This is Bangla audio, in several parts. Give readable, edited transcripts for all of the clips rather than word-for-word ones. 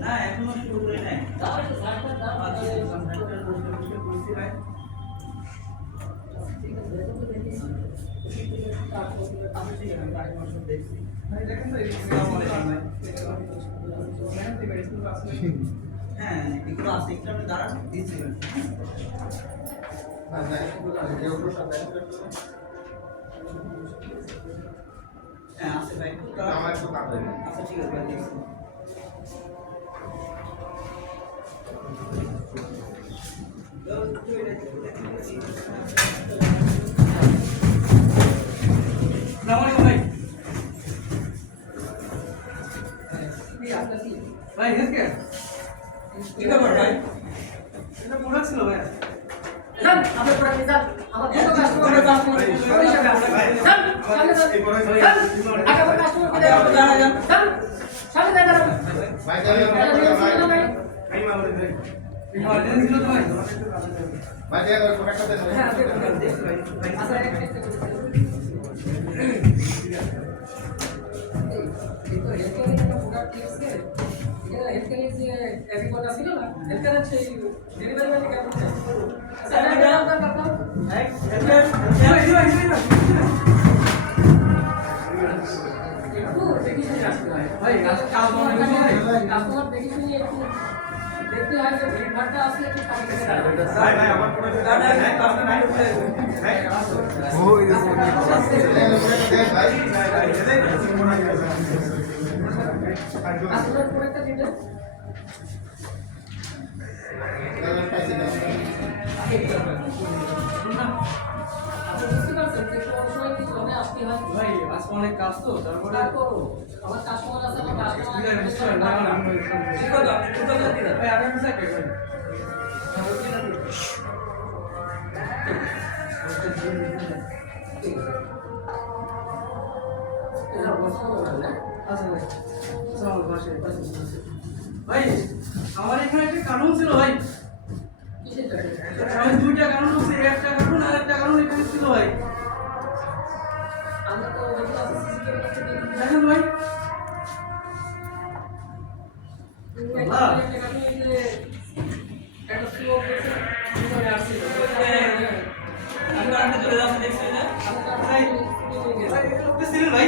না এখনো শুরু করে নাই হ্যাঁ এগুলো আছে একটু আপনি দাঁড়ান দিচ্ছিলেন হ্যাঁ আছে ভাই আমার একটু কাজ আছে আচ্ছা ঠিক আছে ভাই দেখছি ভাই এসকে কি ব্যাপার ভাই এটা প্রোডাক্ট ছিল ভাই জান আপনি প্রোডাক্ট জান আমার কত কাস্টমার আছে ওই জায়গা জান সামনে জান আগে কাস্টমার কে দাও জান সামনে দাঁড়াও ভাই ভাই ভাই মামলে ভাই ইমার্জেন্সি ছিল তো ভাই ভাই দেখ প্রোডাক্টটা দেন হ্যাঁ দেখো ভাই আচ্ছা देखो हेल्थ केयर का प्रोडक्ट है ये हेल्थ केयर से एवरीवन का ছিল না হেল্থ কেয়ার আছে ডেলিভারি ম্যান क्या करता है अच्छा मैं काम करता हूं একটু দেখি শুনে আসতে হয় ভাই কাস্টমার দেখি শুনে একটু দেখতে হয় যে ভিড়টা আসলে একটু কম থেকে ভাই ভাই আমার প্রোডাক্ট কাস্টমার নাই ভাই ও এই কাস্টমার প্রোডাক্টটা দিতে বুঝতে পারছেন যে কোন সময় কি জমে আসতে হয় ভাই আজকে অনেক কাজ তো তারপরে আমার কাস্টমার আছে আমার কাস্টমার ঠিক আছে আপনি কোথায় দিলেন ভাই আগে মিশা কে ভাই ভাই আমার এখানে একটা কারণ ছিল ভাই আমি দুইটা কারণ আছে একটা কারণ আর একটা কারণ এখানে ছিল ভাই আমরা তো দেখেন ভাই আপনি চলে যাচ্ছেন দেখছেন না ভাই ছিলেন ভাই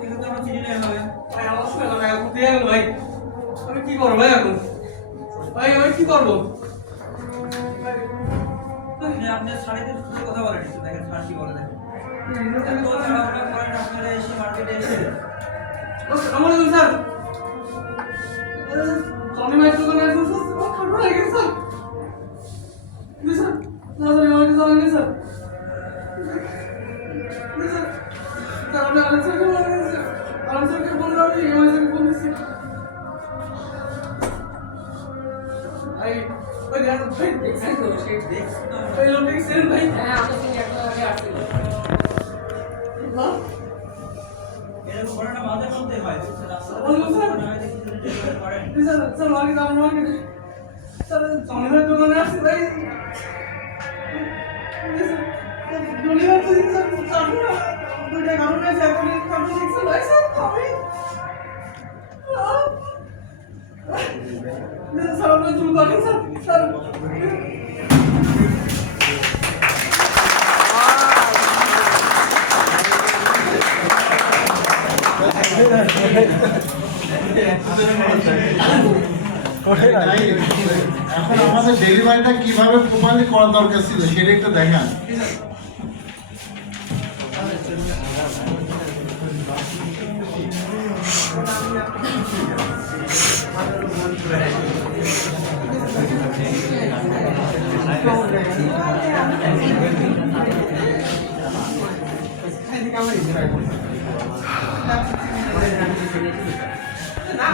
কিন্তু আমরা চিনি না হবে ভাই আমার সময় লাগে ঘুরতে গেল ভাই আমি কি করবো ভাই এখন ভাই আমি কি করবো আপনি শাড়িতে কথা বলেন একটু দেখেন শাড়ি কি বলে দেখেন তো তাড়াহুড়া করেন আপনারা এসে মার্কেটে এসে আসসালামু আলাইকুম স্যার টনি ভাই দোকানে আসুন স্যার খারাপ হয়ে গেছে স্যার স্যার না স্যার আমার কাছে অনেক স্যার স্যার আমি আলেন স্যারকে বলে দিয়েছি আলেন স্যারকে ফোন করি এমআই স্যারকে ফোন দিচ্ছি ভাই ওই দেখেন ভাই দেখছেন তো সেই দেখছি তো ওই লোকটা কি ছিলেন ভাই হ্যাঁ আমাদের সঙ্গে একটা আগে আসছিল এরকম ঘটনা মাঝে মধ্যে হয় বলুন স্যার। করেন স্যার স্যার মার্কেট আমার মার্কেটে স্যার টনি ভাই দোকানে আসছি ভাই ডেলিভার তো দিন স্যার তারপর দুইটা কারণ আছে আপনি কারণ দেখছেন ভাই স্যার আমি স্যার আপনি জুম করেন স্যার স্যার এখন আমাদের ডেলিভারিটা কিভাবে প্রপারলি করা দরকার ছিল সেটা একটু দেখান না